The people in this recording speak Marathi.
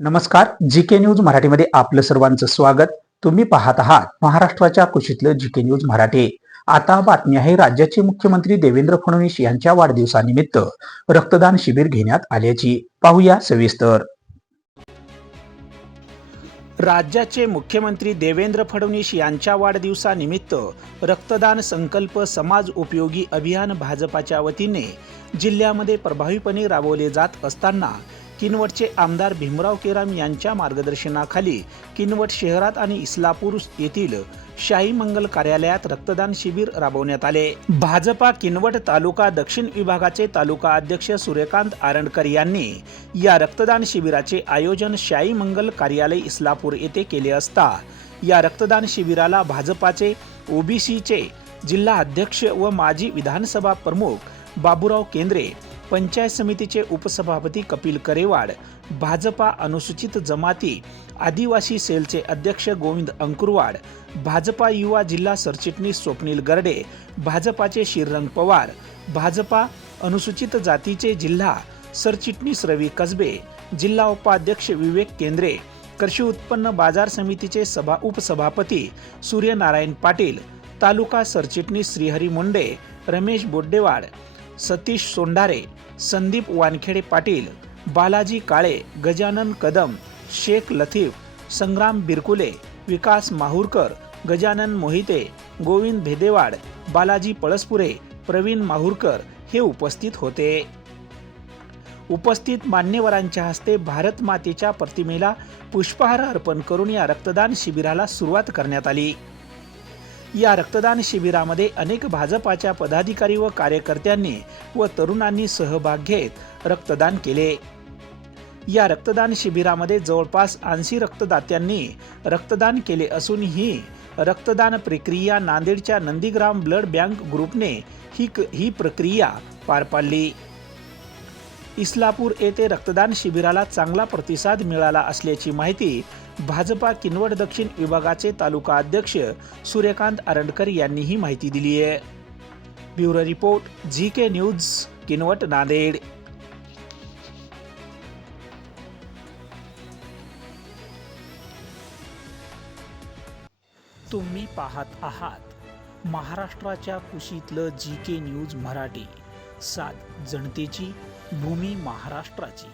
नमस्कार जी के न्यूज मराठीमध्ये आपलं सर्वांचं स्वागत. तुम्ही पाहत आहात महाराष्ट्राच्या कुशीतलं जी के न्यूज मराठी. आता बातमी आहे राज्याचे मुख्यमंत्री देवेंद्र फडणवीस यांच्या वाढदिवसानिमित्त. रक्तदान शिबिर घेण्यात आल्याची. पाहूया सविस्तर. राज्याचे मुख्यमंत्री देवेंद्र फडणवीस यांच्या वाढदिवसानिमित्त रक्तदान संकल्प समाज उपयोगी अभियान भाजपाच्या वतीने जिल्ह्यामध्ये प्रभावीपणे राबवले जात असताना किनवटचे आमदार भीमराव केराम यांच्या मार्गदर्शनाखाली किनवट शहरात आणि इस्लापूर येथील शाही मंगल कार्यालयात रक्तदान शिबिर राबवण्यात आले. भाजपा किनवट तालुका दक्षिण विभागाचे तालुका अध्यक्ष सूर्यकांत आरणकर यांनी या रक्तदान शिबिराचे आयोजन शाही मंगल कार्यालय इस्लापूर येथे केले असता या रक्तदान शिबिराला भाजपाचे ओबीसीचे जिल्हा अध्यक्ष व माजी विधानसभा प्रमुख बाबूराव केंद्रे पंचायत समितीचे उपसभापती कपिल करेवाड भाजपा अनुसूचित जमाती आदिवासी सेलचे अध्यक्ष गोविंद अंकुरवाड भाजपा युवा जिल्हा सरचिटणीस स्वप्नील गरडे भाजपाचे शिररंग पवार भाजपा अनुसूचित जातीचे जिल्हा सरचिटणीस रवी कसबे जिल्हा उपाध्यक्ष विवेक केंद्रे कृषी उत्पन्न बाजार समितीचे सभा उपसभापती सूर्यनारायण पाटील तालुका सरचिटणीस श्रीहरी मुंडे रमेश बोड्डेवाड सतीश सोंडारे संदीप वानखेडे पाटील बालाजी काळे गजानन कदम शेख लथीफ संग्राम बिरकुले विकास माहूरकर गजानन मोहिते गोविंद भेदेवाड बालाजी पळसपुरे प्रवीण माहूरकर हे उपस्थित होते. उपस्थित मान्यवरांच्या हस्ते भारत मातेच्या प्रतिमेला पुष्पहार अर्पण करून या रक्तदान शिबिराला सुरुवात करण्यात आली. या रक्तदान शिबिरामध्ये अनेक भाजपाच्या पदाधिकारी व कार्यकर्त्यांनी व तरुणांनी सहभाग घेत रक्तदान केले. या रक्तदान शिबिरामध्ये जवळपास ऐंशी रक्तदात्यांनी रक्तदान केले असून ही रक्तदान प्रक्रिया नांदेडच्या नंदीग्राम ब्लड बँक ग्रुपने ही ही प्रक्रिया पार पाडली. इस्लापूर येथे रक्तदान शिबिराला चांगला प्रतिसाद मिळाला असल्याची माहिती भाजपा किनवट दक्षिण विभागाचे तालुका अध्यक्ष सूर्यकांत आरंडकर यांनी ही माहिती दिली आहे. Bureau report G K news Kinwat Nanded. तुम्ही पाहत आहात महाराष्ट्राच्या कुशीतलं जी के न्यूज मराठी. सात जनतेची भूमी महाराष्ट्राची.